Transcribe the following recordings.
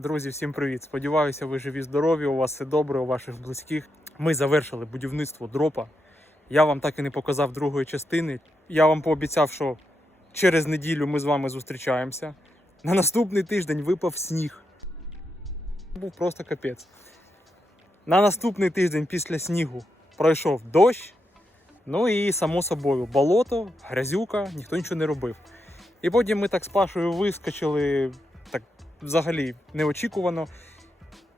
Друзі, всім привіт! Сподіваюся, ви живі, здорові, у вас все добре, у ваших близьких. Ми завершили будівництво дропа. Я вам так і не показав другої частини. Я вам пообіцяв, що через неділю ми з вами зустрічаємося. На наступний тиждень випав сніг. Був просто капець. На наступний тиждень після снігу пройшов дощ. Ну і само собою болото, грязюка, ніхто нічого не робив. І потім ми так з Пашою вискочили взагалі неочікувано.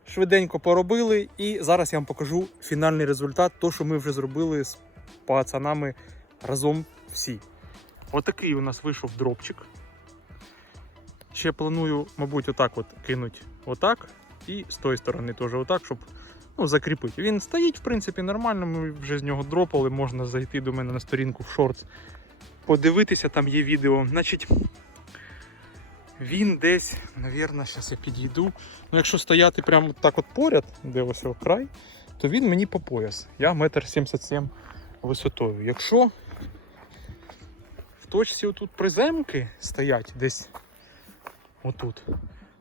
Швиденько поробили, і зараз я вам покажу фінальний результат, то, що ми вже зробили з пацанами разом всі. Отакий у нас вийшов дропчик. Ще планую, мабуть, отак от кинути отак. І з тої сторони теж отак, щоб ну, закріпити. Він стоїть, в принципі, нормально. Ми вже з нього дропали. Можна зайти до мене на сторінку в шортс, подивитися, там є відео. Значить, він десь, навірно, зараз я підійду. Ну, якщо стояти прямо так от поряд, де ось край, то він мені по пояс. Я метр сімдесят сім висотою. Якщо в точці отут приземки стоять десь отут,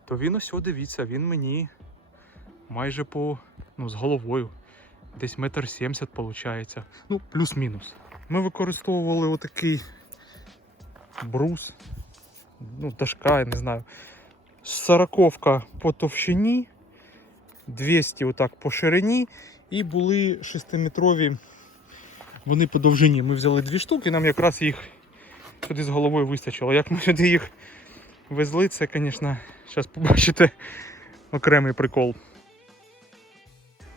то він ось, дивіться, він мені майже по ну, з головою. Десь метр сімдесят виходить. Ну, плюс-мінус. Ми використовували отакий брус ну, дошка, я не знаю. Сороковка по товщині, 200 отак по ширині, і були 6-метрові вони по довжині. Ми взяли дві штуки, нам якраз їх сюди з головою вистачило. Як ми сюди їх везли, це, звісно, зараз побачите окремий прикол.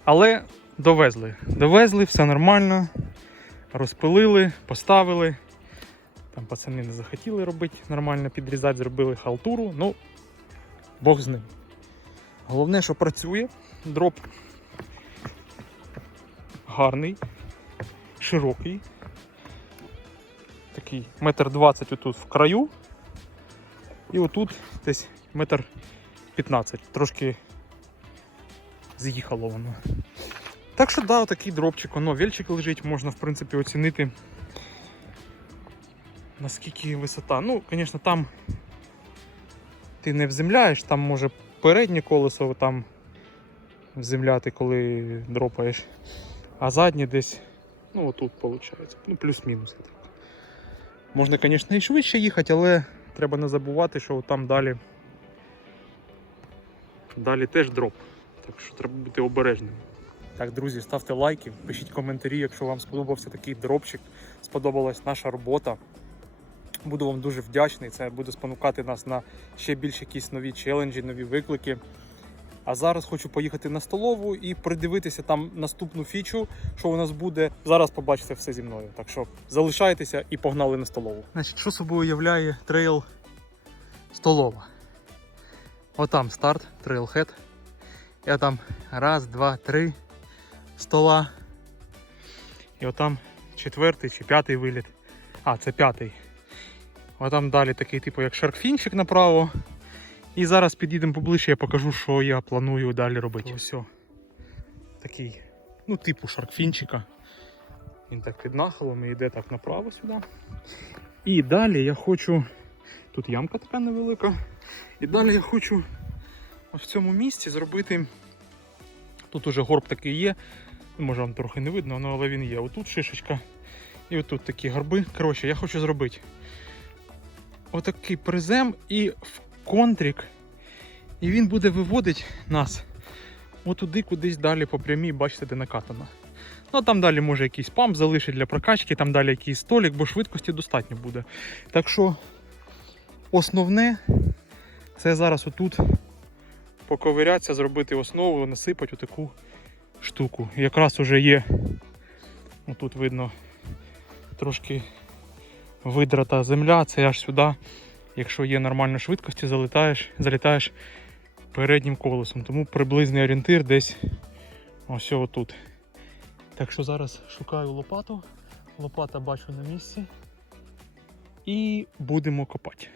Але довезли. Довезли, все нормально. Розпилили, поставили. Там пацани не захотіли робити нормально підрізати, зробили халтуру. Ну, Бог з ним. Головне, що працює. Дроп гарний, широкий. Такий метр двадцять отут в краю. І отут десь метр п'ятнадцять. Трошки з'їхало воно. Так що да, такий дропчик, воно вельчик лежить, можна в принципі оцінити наскільки висота. Ну, звісно, там ти не вземляєш, там може переднє колесо там вземляти, коли дропаєш, а заднє десь, ну отут виходить. Ну, плюс-мінус. Можна, звісно, і швидше їхати, але треба не забувати, що там далі. Далі теж дроп. Так що треба бути обережним. Так, друзі, ставте лайки, пишіть коментарі, якщо вам сподобався такий дропчик, сподобалась наша робота. Буду вам дуже вдячний. Це буде спонукати нас на ще більш якісь нові челенджі, нові виклики. А зараз хочу поїхати на столову і придивитися там наступну фічу, що у нас буде. Зараз побачите все зі мною. Так що залишайтеся і погнали на столову. Значить, що собою являє трейл столова? Отам старт, трейлхед. Я там раз, два, три стола. І отам четвертий чи п'ятий виліт. А, це п'ятий. А там далі такий, типу, як шаркфінчик направо. І зараз підійдемо поближче, я покажу, що я планую далі робити. Ось о. такий, ну, типу шаркфінчика. Він так під нахилом і йде так направо сюди. І далі я хочу. Тут ямка така невелика. І далі я хочу в цьому місці зробити. Тут уже горб такий є. Ну, Може вам трохи не видно, ну, але він є. Отут шишечка. І отут такі горби. Коротше, я хочу зробити отакий призем і в контрик. І він буде виводити нас отуди, кудись далі по прямій, бачите, де накатано. Ну а там далі може якийсь памп залишить для прокачки, там далі якийсь столик, бо швидкості достатньо буде. Так що основне це зараз отут поковирятися, зробити основу, насипати отаку штуку. Якраз уже є, отут видно трошки видрата земля, це аж сюди. Якщо є нормальна швидкості, залітаєш, залітаєш переднім колесом. Тому приблизний орієнтир десь ось тут. Так що зараз шукаю лопату. Лопата бачу на місці. І будемо копати.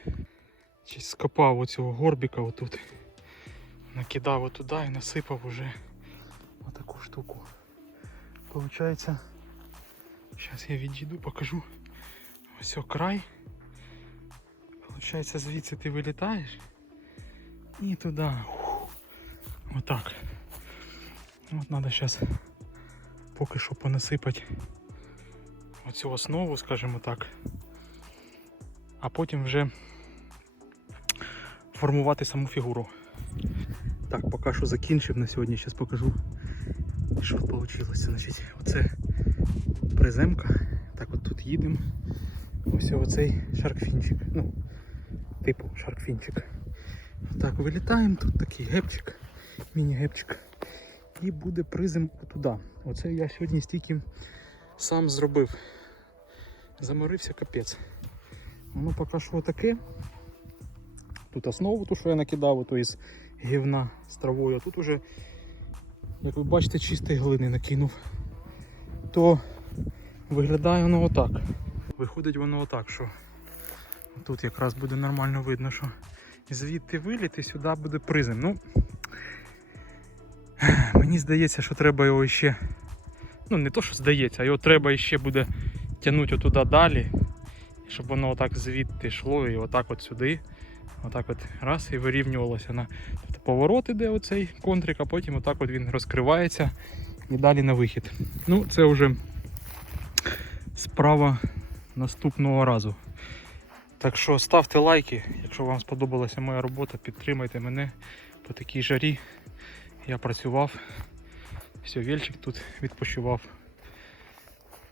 Чи скопав оцього горбіка отут. Накидав отуди і насипав уже отаку штуку. Получається, зараз я відійду, покажу. Ось о край. Получається, звідси ти вилітаєш і туди. Отак. От треба зараз поки що понасипати оцю основу, скажімо так. А потім вже формувати саму фігуру. Так, поки що закінчив на сьогодні, зараз покажу, що вийшло. Значить, оце приземка. Так, от тут їдемо. Ось оцей шаркфінчик. Ну, типу шаркфінчик. Так, вилітаємо, тут такий гепчик, міні-гепчик. І буде призем отуда. Оце я сьогодні стільки сам зробив. Заморився капець. Воно поки що таке. Тут основу, ту, що я накидав, ото із гівна з травою, а тут уже, як ви бачите, чистої глини накинув. То виглядає воно отак. Виходить воно отак, що тут якраз буде нормально видно, що звідти виліт і сюди буде призем. Ну, мені здається, що треба його ще. Ну, не то, що здається, а його треба ще буде тягнути отуди далі, щоб воно отак звідти йшло і отак от сюди. Отак от раз і вирівнювалося на тобто поворот іде оцей контрик, а потім отак от він розкривається і далі на вихід. Ну, це вже справа наступного разу. Так що ставте лайки, якщо вам сподобалася моя робота, підтримайте мене по такій жарі. Я працював, все, Вельчик тут відпочивав.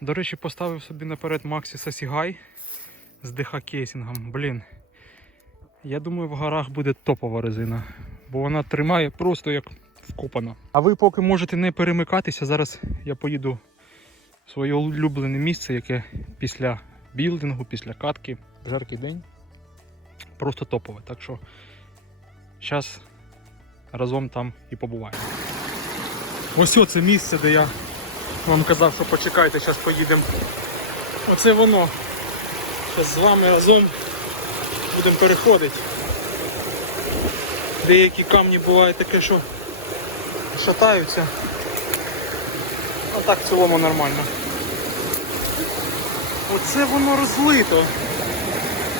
До речі, поставив собі наперед Maxi Сасігай з ДХ кейсингом. Блін. Я думаю, в горах буде топова резина, бо вона тримає просто як вкопана. А ви поки можете не перемикатися, зараз я поїду в своє улюблене місце, яке після білдингу, після катки, жаркий день. Просто топове. Так що зараз разом там і побуваємо. Ось це місце, де я вам казав, що почекайте, зараз поїдемо. Оце воно. Зараз з вами разом будемо переходити. Деякі камні бувають таке, що шатаються. А так в цілому нормально. Оце воно розлито.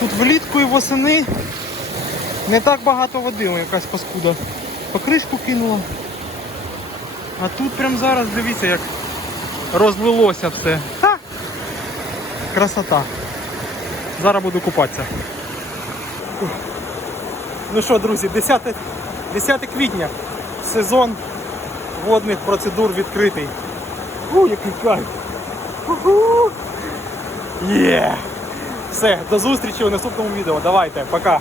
Тут влітку і восени не так багато води, о, якась паскуда. Покришку кинула. А тут прям зараз дивіться, як розлилося все. Ха! Красота. Зараз буду купатися. Ну що, друзі, 10, 10 квітня. Сезон водних процедур відкритий. У, який кайф! Є! Все, до зустрічі у наступному відео. Давайте, пока!